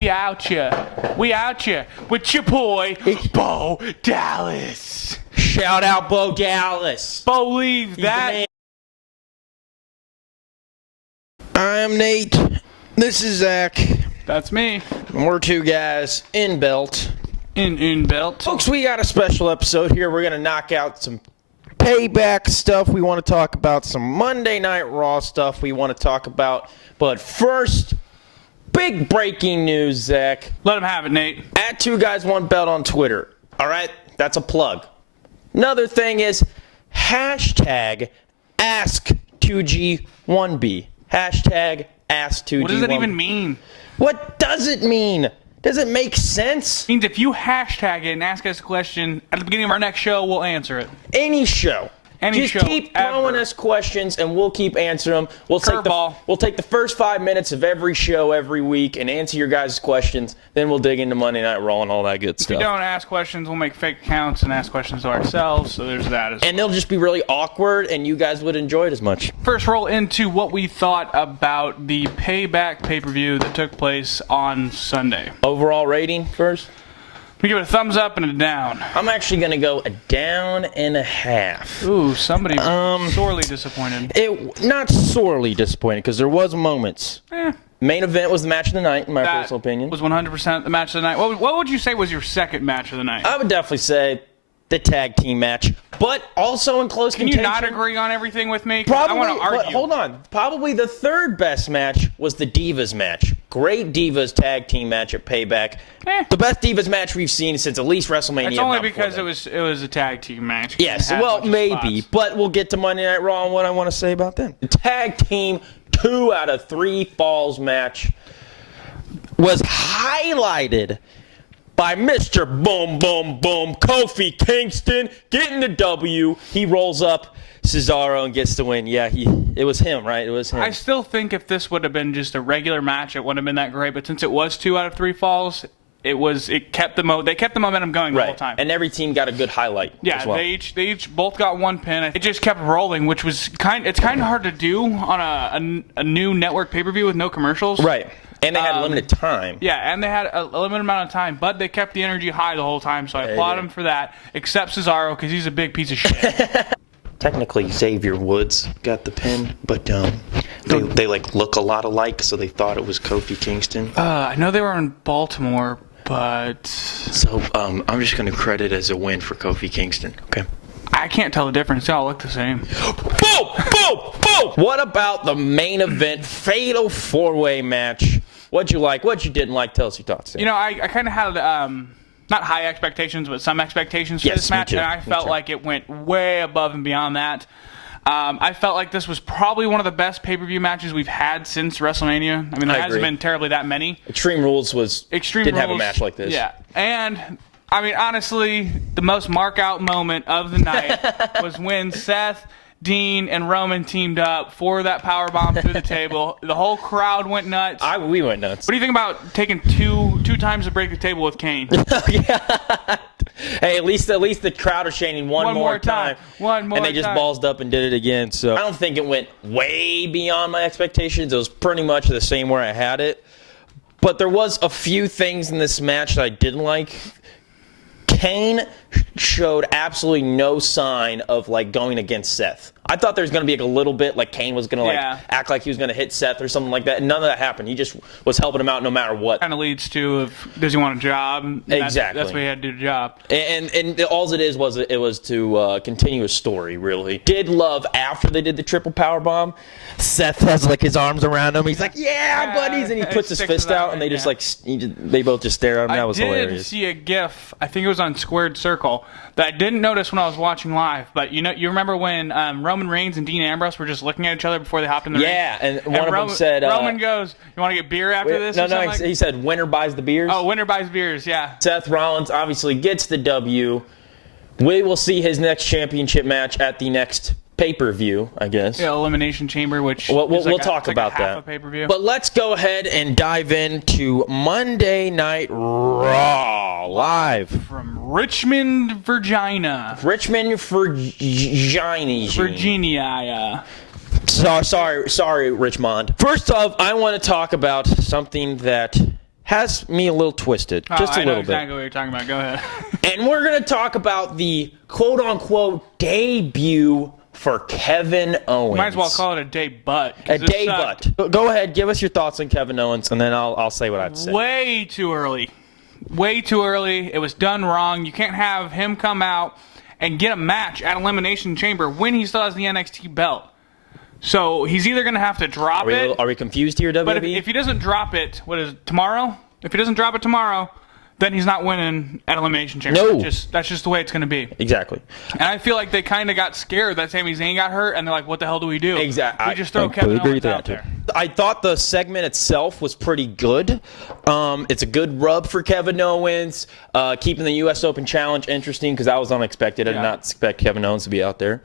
We out here with your boy, Bo Dallas. Shout out Bo Dallas. Believe that. I'm Nate. This is Zach. That's me. And we're two guys in belt. In belt. Folks, we got a special episode here. We're going to knock out some Payback stuff. We want to talk about some Monday Night Raw stuff we want to talk about. But first, big breaking news, Zach. Let him have it, Nate. At 2Guys1Belt on Twitter. All right? That's a plug. Another thing is hashtag Ask2G1B. Hashtag Ask2G1B. What does that even mean? What does it mean? Does it make sense? It means if you hashtag it and ask us a question at the beginning of our next show, we'll answer it. Any show. Just keep throwing us questions and we'll keep answering them. We'll take the first 5 minutes of every show every week and answer your guys' questions. Then we'll dig into Monday Night Raw and all that good stuff. If you don't ask questions, we'll make fake accounts and ask questions to ourselves. So there's that as well. And they'll just be really awkward and you guys would enjoy it as much. First, roll into what we thought about the Payback pay-per-view that took place on Sunday. Overall rating first? We give it a thumbs up and a down. I'm actually going to go a down and a half. Ooh, somebody sorely disappointed. Not sorely disappointed because there was moments. Main event was the match of the night, in my personal opinion. Was 100% the match of the night. What would you say was your second match of the night? I would definitely say the tag team match, but also in close contention. Can you not agree on everything with me? Probably, I want to argue. But hold on. Probably the third best match was the Divas match. Great Divas tag team match at Payback. The best Divas match we've seen since at least WrestleMania. It's only because it was a tag team match. Yes, well, maybe. But we'll get to Monday Night Raw and what I want to say about them. The tag team 2 out of 3 falls match was highlighted by Mr. Boom, Boom, Boom, Kofi Kingston getting the W. He rolls up Cesaro and gets the win. Yeah, it was him, right? It was him. I still think if this would have been just a regular match, it wouldn't have been that great. But since it was 2 out of 3 falls, they kept the momentum going the whole time. And every team got a good highlight. Yeah, as well. they each both got one pin. It just kept rolling, which was kind of hard to do on a new network pay-per-view with no commercials. Right. And they had limited time. Yeah, and they had a limited amount of time, but they kept the energy high the whole time, so I applaud them for that, except Cesaro, because he's a big piece of shit. Technically, Xavier Woods got the pin, but they look a lot alike, so they thought it was Kofi Kingston. I know they were in Baltimore, but... So, I'm just going to credit as a win for Kofi Kingston, okay? I can't tell the difference. They all look the same. Boom! Boom! Boom! What about the main event, fatal 4-way match? What'd you like? What you didn't like? Tell us your thoughts. You know, I kind of had, not high expectations, but some expectations for this match, and I felt like it went way above and beyond that. I felt like this was probably one of the best pay-per-view matches we've had since WrestleMania. I mean, there hasn't been terribly that many. Extreme Rules didn't have a match like this. Yeah, and... I mean, honestly, the most mark-out moment of the night was when Seth, Dean, and Roman teamed up for that powerbomb through the table. The whole crowd went nuts. We went nuts. What do you think about taking two times to break the table with Kane? Hey, at least the crowd are chanting one more time. One more time. And they just ballsed up and did it again. So I don't think it went way beyond my expectations. It was pretty much the same where I had it. But there was a few things in this match that I didn't like. Kane showed absolutely no sign of going against Seth. I thought there was going to be a little bit Kane was going to act like he was going to hit Seth or something like that. And none of that happened. He just was helping him out no matter what. Kind of leads to does he want a job? Exactly. That's what he had to do the job. And all it was to continue a story, really. Did love after they did the triple power bomb. Seth has his arms around him. He's like, yeah, buddies, and he puts his fist out, and they they both just stare at him. That was hilarious. I did see a GIF. I think it was on Squared Circle that I didn't notice when I was watching live. But you remember when Roman Reigns and Dean Ambrose were just looking at each other before they hopped in the ring? Yeah, and one of them said... Roman goes, you want to get beer after this? No, he said, winner buys the beers. Oh, winner buys beers, yeah. Seth Rollins obviously gets the W. We will see his next championship match at the next pay-per-view, I guess. Yeah, Elimination Chamber, which we'll talk about that. Pay-per-view. But let's go ahead and dive into Monday Night Raw live from Richmond, Virginia. Virginia. Sorry, Richmond. First off, I want to talk about something that has me a little twisted, just a little bit. I know exactly what you're talking about. Go ahead. And we're going to talk about the quote-unquote debut for Kevin Owens. Might as well call it a debut. A debut. Go ahead, give us your thoughts on Kevin Owens, and then I'll say what I have to say. Way too early. Way too early. It was done wrong. You can't have him come out and get a match at Elimination Chamber when he still has the NXT belt. So he's either going to have to drop it. Are we confused here, WWE? But if he doesn't drop it, what is it, tomorrow? If he doesn't drop it tomorrow, then he's not winning at Elimination Chamber. No. That's just the way it's going to be. Exactly. And I feel like they kind of got scared that Sami Zayn got hurt, and they're like, what the hell do we do? Exactly. We just throw Kevin Owens out there. I thought the segment itself was pretty good. It's a good rub for Kevin Owens, keeping the U.S. Open Challenge interesting because that was unexpected. I did not expect Kevin Owens to be out there.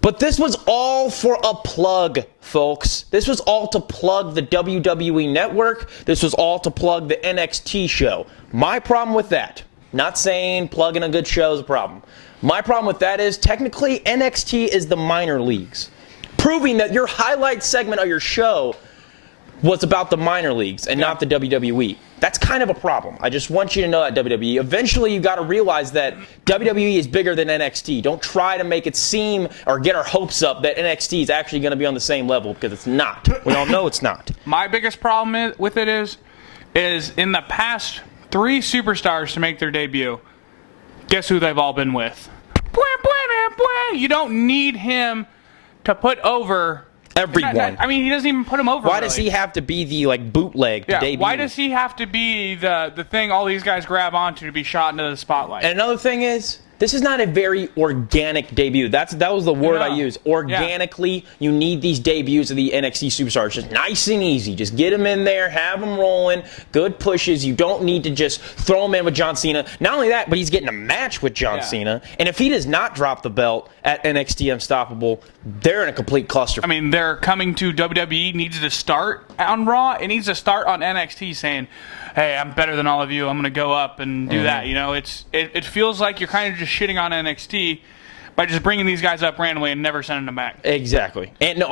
But this was all for a plug, folks. This was all to plug the WWE Network. This was all to plug the NXT show. My problem with that, not saying plugging a good show is a problem. My problem with that is technically NXT is the minor leagues. Proving that your highlight segment of your show was about the minor leagues and not the WWE. That's kind of a problem. I just want you to know that, WWE. Eventually, you got to realize that WWE is bigger than NXT. Don't try to make it seem or get our hopes up that NXT is actually going to be on the same level, because it's not. We all know it's not. My biggest problem with it is in the past 3 superstars to make their debut, guess who they've all been with? You don't need him to put over everyone. I mean, he doesn't even put him over. Why does he have to be the bootleg to debut? Why does he have to be the thing all these guys grab onto to be shot into the spotlight? And another thing is, this is not a very organic debut. That was the word I used. Organically, you need these debuts of the NXT superstars. Just nice and easy. Just get them in there, have them rolling, good pushes. You don't need to just throw them in with John Cena. Not only that, but he's getting a match with John Cena. And if he does not drop the belt at NXT Unstoppable, they're in a complete cluster. I mean, they're coming to WWE, needs to start on Raw. It needs to start on NXT saying, hey, I'm better than all of you. I'm going to go up and do that. You know, it feels like you're kind of just shitting on NXT by just bringing these guys up randomly and never sending them back. Exactly. And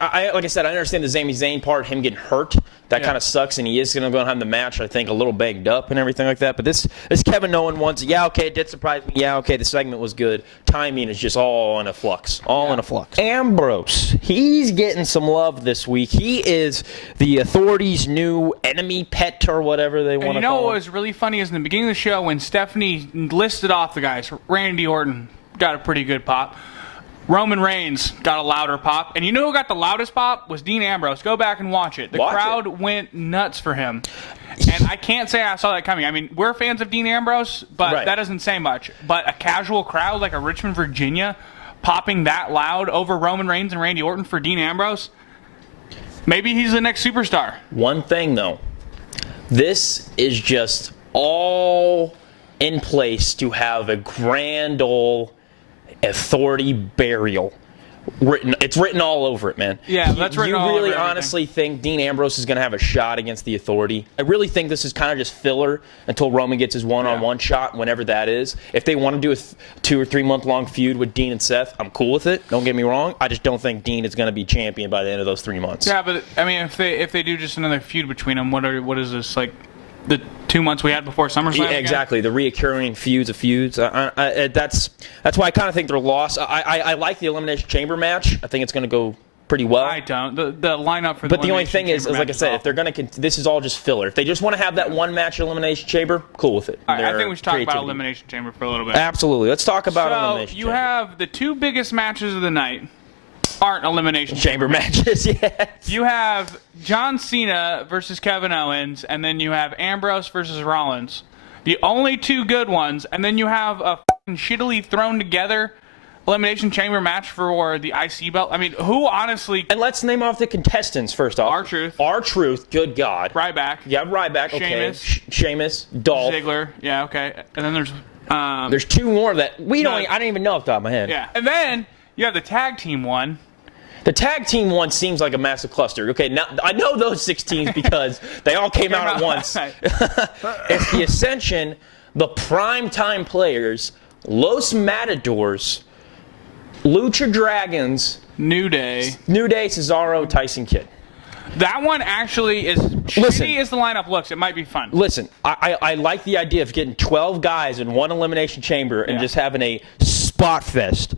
I like I said, I understand the Sami Zayn part, him getting hurt. That kind of sucks, and he is going to go and have the match, I think, a little banged up and everything like that. But this Kevin Owens ones, it did surprise me. The segment was good. Timing is just all in a flux. In a flux. Ambrose, he's getting some love this week. He is the Authority's new enemy pet or whatever they want to call him. You know what was really funny is in the beginning of the show when Stephanie listed off the guys, Randy Orton got a pretty good pop. Roman Reigns got a louder pop. And you know who got the loudest pop? Was Dean Ambrose. Go back and watch it. The crowd went nuts for him. And I can't say I saw that coming. I mean, we're fans of Dean Ambrose, but that doesn't say much. But a casual crowd like a Richmond, Virginia, popping that loud over Roman Reigns and Randy Orton for Dean Ambrose, maybe he's the next superstar. One thing, though. This is just all in place to have a grand old Authority burial. It's written all over it, man. Yeah, that's written all over everything. You really honestly think Dean Ambrose is going to have a shot against the Authority? I really think this is kind of just filler until Roman gets his one-on-one shot, whenever that is. If they want to do a 2 or 3 month long feud with Dean and Seth, I'm cool with it. Don't get me wrong. I just don't think Dean is going to be champion by the end of those 3 months. Yeah, but I mean, if they do just another feud between them, what is this, like the 2 months we had before SummerSlam? Yeah, exactly. The reoccurring feuds of feuds. That's why I kind of think they're lost. I like the Elimination Chamber match. I think it's going to go pretty well. I don't. The lineup for the But the only thing is like I said, if they're going to, this is all just filler. If they just want to have that one match Elimination Chamber, cool with it. All right, I think we should talk about Elimination Chamber for a little bit. Absolutely. Let's talk about Elimination Chamber. So you have the 2 biggest matches of the night aren't Elimination Chamber matches, yes. You have John Cena versus Kevin Owens, and then you have Ambrose versus Rollins. The only 2 good ones, and then you have a fucking shittily thrown together Elimination Chamber match for the IC belt. I mean, who honestly... And let's name off the contestants first off. R-Truth, good God. Ryback. Yeah, Ryback, okay. Sheamus. Dolph. Ziggler, yeah, okay. And then there's 2 more that I don't even know off the top of my head. Yeah, and then you have the tag team one. The tag team one seems like a massive cluster. Okay, now I know those 6 teams because they all came out at once. It's the Ascension, the primetime players, Los Matadors, Lucha Dragons, New Day, Cesaro, Tyson Kidd. That one actually is shitty as the lineup looks. It might be fun. Listen, I like the idea of getting 12 guys in one elimination chamber and just having a spot fest.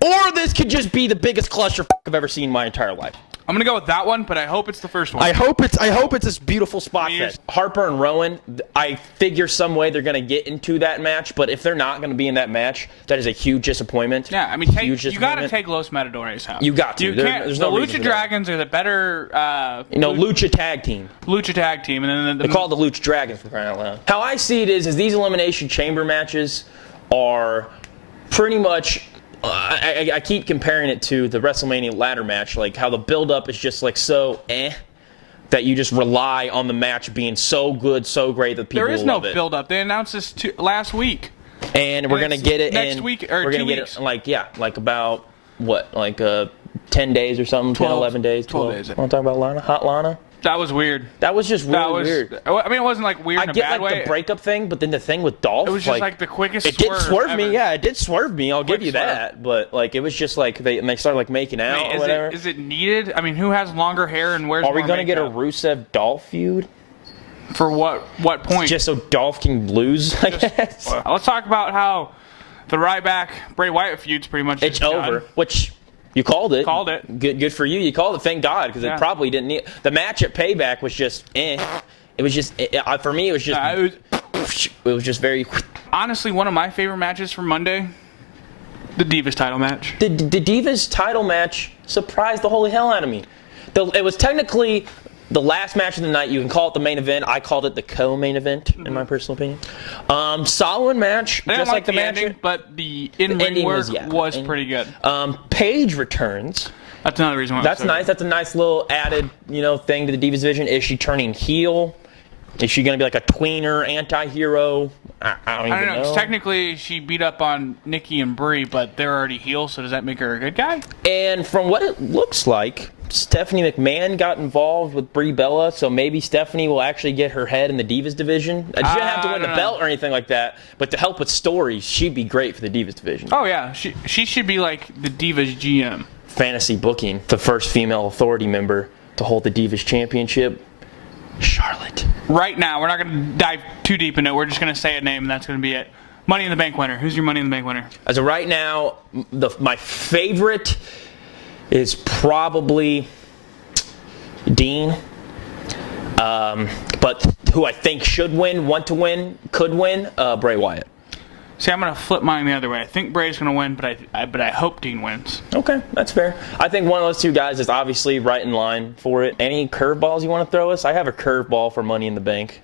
Or this could just be the biggest clusterfuck I've ever seen in my entire life. I'm gonna go with that one, but I hope it's the first one. I hope it's this beautiful spot fest. Harper and Rowan, I figure some way they're gonna get into that match, but if they're not gonna be in that match, that is a huge disappointment. Yeah, I mean, you gotta take Los Matadores out. You got to. You can't. There's no Lucha Dragons are the better. Lucha tag team. Lucha tag team, and then they call it the Lucha Dragons for crying out loud. How I see it is these elimination chamber matches are pretty much. I keep comparing it to the WrestleMania ladder match, like how the build-up is just like so that you just rely on the match being so good, so great that people love it. There is no build-up. They announced this last week. And we're going to get it next week, or we're going to get it like about, 10 days or something, 10, 11 days. 12 days. Want to talk about Lana? Hot Lana? That was weird. That was just really weird. I mean, it wasn't like weird in a bad way. I get the breakup thing, but then the thing with Dolph. It was just like the quickest swerve. It did swerve me. Ever. Yeah, it did swerve me. I'll give you that. But it was just like they started like making out or whatever. Is it needed? I mean, who has longer hair and wears more makeup? Are we going to get a Rusev-Dolph feud? For what point? Just so Dolph can lose, I guess. Let's talk about how the Ryback Bray Wyatt feud's pretty much it's over, which... You called it. Called it. Good for you. You called it. Thank God, because it probably didn't need. The match at Payback was just It was just for me. It was just. It was just very. Honestly, one of my favorite matches from Monday, the Divas title match. The Divas title match surprised the holy hell out of me. It was technically the last match of the night. You can call it the main event. I called it the co-main event, in my personal opinion. Solid match, just like the match. Ending, but the in-ring work was pretty good. Paige returns. That's another reason why. That's nice. That's a nice little added, thing to the Divas division. Is she turning heel? Is she going to be like a tweener, anti-hero? I don't even know. Because technically, she beat up on Nikki and Brie, but they're already heel, so does that make her a good guy? And from what it looks like, Stephanie McMahon got involved with Brie Bella, so maybe Stephanie will actually get her head in the Divas division. She doesn't have to win the belt or anything like that, but to help with stories, she'd be great for the Divas division. Oh, yeah. She should be like the Divas GM. Fantasy booking, the first female authority member to hold the Divas championship, Charlotte. Right now, we're not going to dive too deep into it. We're just going to say a name, and that's going to be it. Money in the Bank winner. Who's your Money in the Bank winner? As of right now, my favorite is probably Dean. But who I think should win, could win, Bray Wyatt. See, I'm going to flip mine the other way. I think Bray's going to win, but I hope Dean wins. Okay, that's fair. I think one of those two guys is obviously right in line for it. Any curveballs you want to throw us? I have a curveball for Money in the Bank.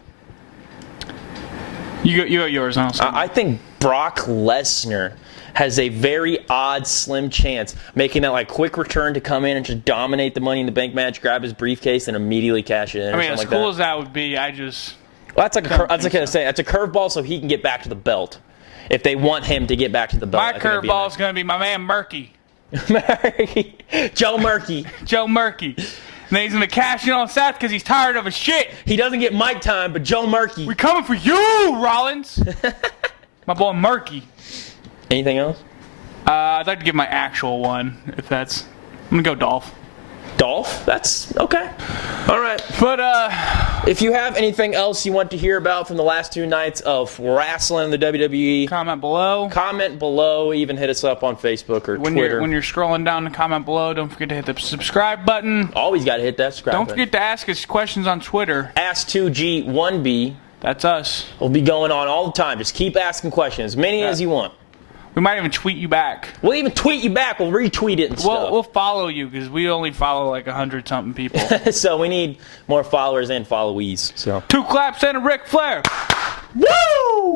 You got yours, honestly. I think Brock Lesnar has a very odd, slim chance making that quick return to come in and just dominate the Money in the Bank match, grab his briefcase, and immediately cash it in. I mean, as cool as that would be, that's a curveball so he can get back to the belt. If they want him to get back to the belt. My curveball is going to be my man Murky. Joe Murky. Joe Murky. And then he's going to cash in on Seth because he's tired of his shit. He doesn't get mic time, but Joe Murky. We coming for you, Rollins. My boy Murky. Anything else? I'd like to give my actual one, if that's... I'm going to go Dolph. Dolph? That's okay. All right. But, if you have anything else you want to hear about from the last 2 nights of wrestling in the WWE, comment below. Comment below. Even hit us up on Facebook or Twitter. When you're scrolling down the comment below, don't forget to hit the subscribe button. Always got to hit that subscribe button. Don't forget to ask us questions on Twitter. Ask2G1B. That's us. We'll be going on all the time. Just keep asking questions, as many as you want. We might even tweet you back. We'll even tweet you back. We'll retweet it and stuff. We'll follow you because we only follow 100-something people. So we need more followers and followees. So 2 claps and a Ric Flair. Woo!